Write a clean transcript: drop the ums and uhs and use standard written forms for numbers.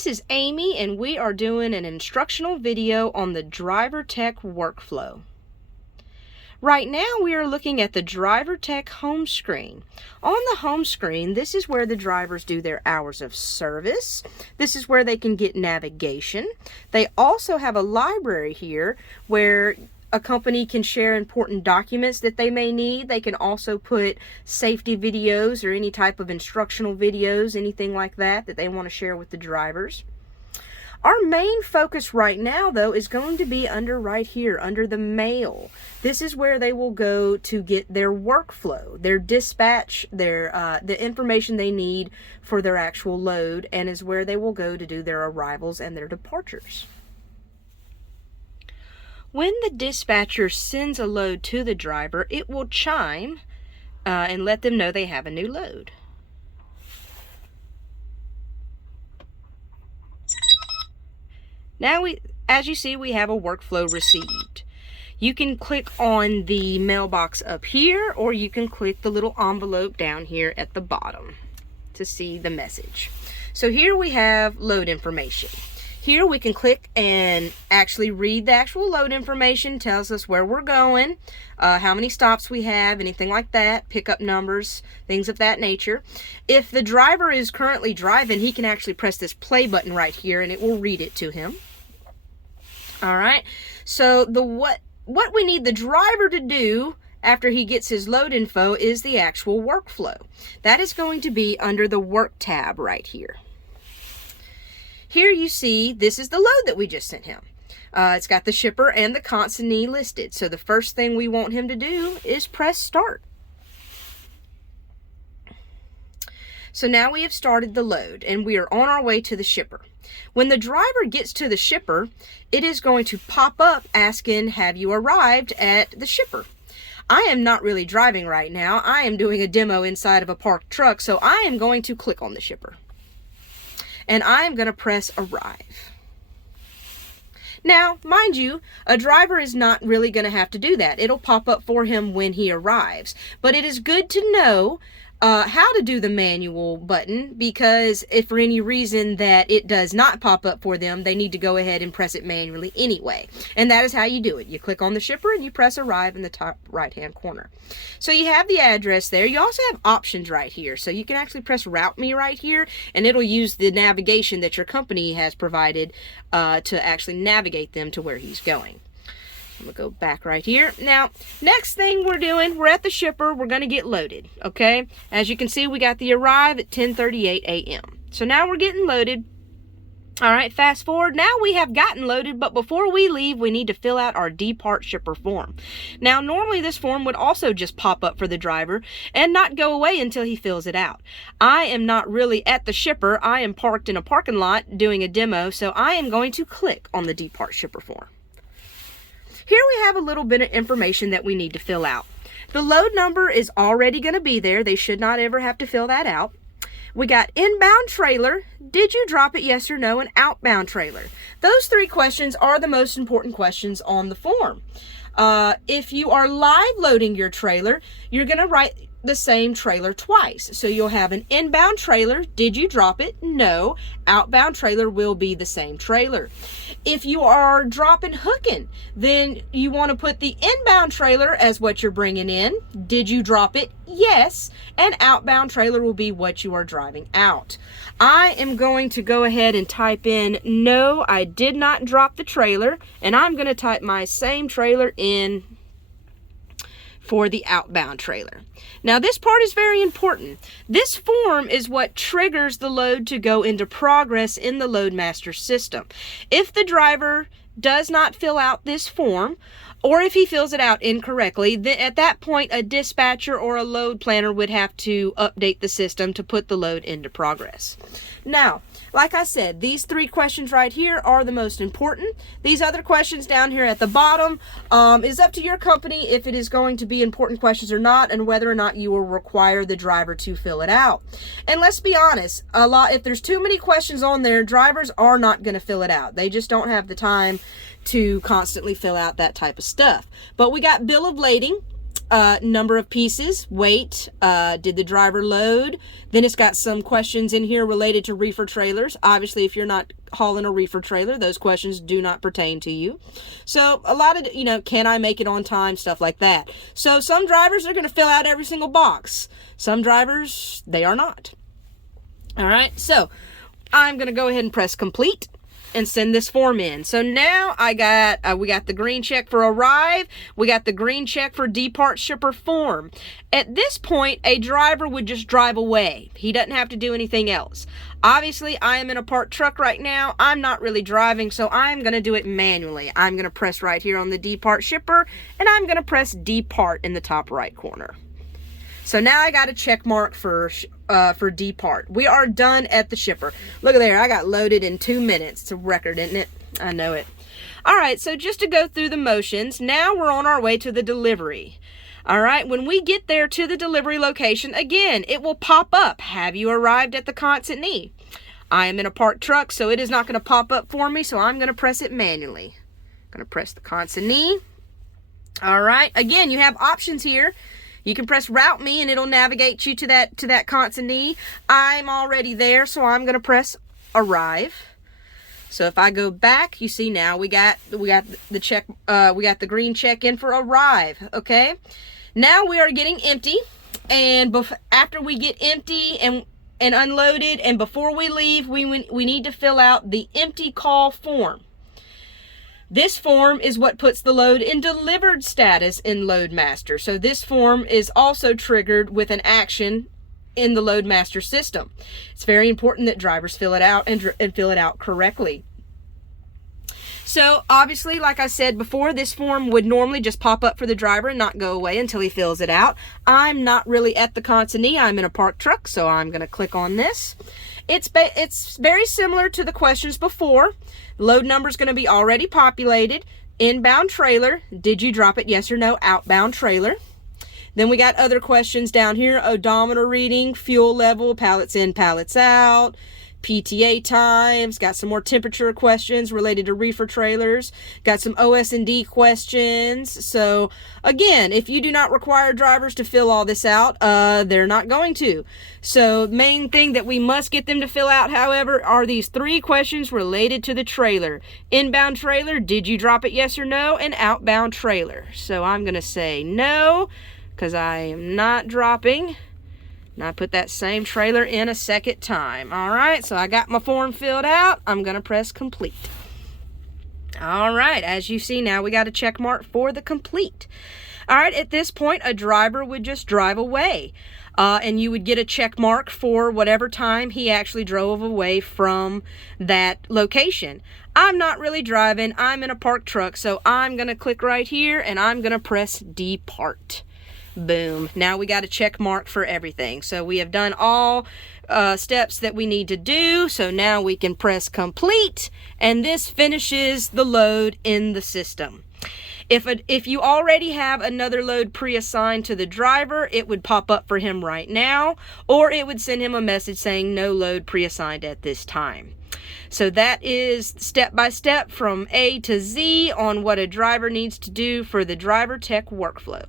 This is Amy, and we are doing an instructional video on the DriverTech workflow. Right now we are looking at the DriverTech home screen. On the home screen, this is where the drivers do their hours of service. This is where they can get navigation. They also have a library here where a company can share important documents that they may need. They can also put safety videos or any type of instructional videos, anything like that they want to share with the drivers. Our main focus right now, though, is going to be right here, under the mail. This is where they will go to get their workflow, their dispatch, the information they need for their actual load, and is where they will go to do their arrivals and their departures. When the dispatcher sends a load to the driver, it will chime and let them know they have a new load. Now, as you see, we have a workflow received. You can click on the mailbox up here, or you can click the little envelope down here at the bottom to see the message. So here we have load information. Here we can click and actually read the actual load information. Tells us where we're going, how many stops we have, anything like that, pickup numbers, things of that nature. If the driver is currently driving, he can actually press this play button right here and it will read it to him. All right, so what we need the driver to do after he gets his load info is the actual workflow. That is going to be under the work tab right here. Here you see, this is the load that we just sent him. It's got the shipper and the consignee listed. So the first thing we want him to do is press start. So now we have started the load and we are on our way to the shipper. When the driver gets to the shipper, it is going to pop up asking, have you arrived at the shipper? I am not really driving right now. I am doing a demo inside of a parked truck, so I am going to click on the shipper. And I am going to press arrive. Now, mind you, a driver is not really going to have to do that. It'll pop up for him when he arrives. But it is good to know how to do the manual button, because if for any reason that it does not pop up for them, they need to go ahead and press it manually anyway. And that is how you do it. You click on the shipper and you press arrive in the top right hand corner. So you have the address there. You also have options right here. So you can actually press route me right here and it'll use the navigation that your company has provided to actually navigate them to where he's going. I'm gonna go back right here. Now, next thing we're doing, we're at the shipper, we're gonna get loaded, okay? As you can see, we got the arrive at 10:38 a.m. So now we're getting loaded. All right, fast forward. Now we have gotten loaded, but before we leave, we need to fill out our depart shipper form. Now, normally this form would also just pop up for the driver and not go away until he fills it out. I am not really at the shipper. I am parked in a parking lot doing a demo, so I am going to click on the depart shipper form. Here we have a little bit of information that we need to fill out. The load number is already going to be there. They should not ever have to fill that out. We got inbound trailer, did you drop it, yes or no, and outbound trailer. Those three questions are the most important questions on the form. If you are live loading your trailer, you're going to write the same trailer twice. So you'll have an inbound trailer, did you drop it? No. Outbound trailer will be the same trailer. If you are dropping hooking, then you want to put the inbound trailer as what you're bringing in. Did you drop it? Yes. And outbound trailer will be what you are driving out. I am going to go ahead and type in, no, I did not drop the trailer. And I'm going to type my same trailer in for the outbound trailer. Now this part is very important. This form is what triggers the load to go into progress in the Loadmaster system. If the driver does not fill out this form, or if he fills it out incorrectly, then at that point a dispatcher or a load planner would have to update the system to put the load into progress. Now, like I said, these three questions right here are the most important. These other questions down here at the bottom is up to your company if it is going to be important questions or not, and whether or not you will require the driver to fill it out. And let's be honest, if there's too many questions on there, drivers are not going to fill it out. They just don't have the time to constantly fill out that type of stuff. But we got bill of lading. number of pieces, weight, did the driver load. Then it's got some questions in here related to reefer trailers. Obviously, if you're not hauling a reefer trailer, those questions do not pertain to you. So a lot of, can I make it on time, stuff like that. So some drivers are going to fill out every single box. Some drivers, they are not. All right, so I'm going to go ahead and press complete and send this form in. So now we got the green check for arrive. We got the green check for depart shipper form. At this point, a driver would just drive away. He doesn't have to do anything else. Obviously, I am in a parked truck right now. I'm not really driving, so I'm going to do it manually. I'm going to press right here on the depart shipper, and I'm going to press depart in the top right corner. So now I got a check mark for depart. We are done at the shipper. Look at there, I got loaded in 2 minutes. It's a record, isn't it? I know it. All right, so just to go through the motions, now we're on our way to the delivery. All right, when we get there to the delivery location, again, it will pop up. Have you arrived at the consignee? I am in a parked truck, so it is not going to pop up for me, so I'm going to press it manually. I'm going to press the consignee. All right, again, you have options here. You can press route me and it'll navigate you to that consignee. I'm already there, so I'm going to press arrive. So if I go back, you see now we got the check, we got the green check in for arrive. Okay, now we are getting empty, and after we get empty and unloaded, and before we leave, we need to fill out the empty call form. This form is what puts the load in delivered status in Loadmaster. So this form is also triggered with an action in the Loadmaster system. It's very important that drivers fill it out and fill it out correctly. So obviously, like I said before, this form would normally just pop up for the driver and not go away until he fills it out. I'm not really at the consignee. I'm in a parked truck, so I'm going to click on this. It's very similar to the questions before. Load number is going to be already populated. Inbound trailer, did you drop it, yes or no? Outbound trailer. Then we got other questions down here. Odometer reading, fuel level, pallets in, pallets out, PTA times, got some more temperature questions related to reefer trailers, got some OS&D questions. So again, if you do not require drivers to fill all this out, they're not going to. So main thing that we must get them to fill out, however, are these 3 questions related to the trailer. Inbound trailer, did you drop it, yes or no? And outbound trailer. So I'm going to say no, because I am not dropping. And I put that same trailer in a second time. All right, so I got my form filled out. I'm going to press complete. All right, as you see now, we got a check mark for the complete. All right, at this point, a driver would just drive away. And you would get a check mark for whatever time he actually drove away from that location. I'm not really driving. I'm in a parked truck, so I'm going to click right here, and I'm going to press depart. Boom. Now we got a check mark for everything. So we have done all steps that we need to do. So now we can press complete, and this finishes the load in the system. If you already have another load pre-assigned to the driver, it would pop up for him right now, or it would send him a message saying no load pre-assigned at this time. So that is step by step from A to Z on what a driver needs to do for the DriverTech workflow.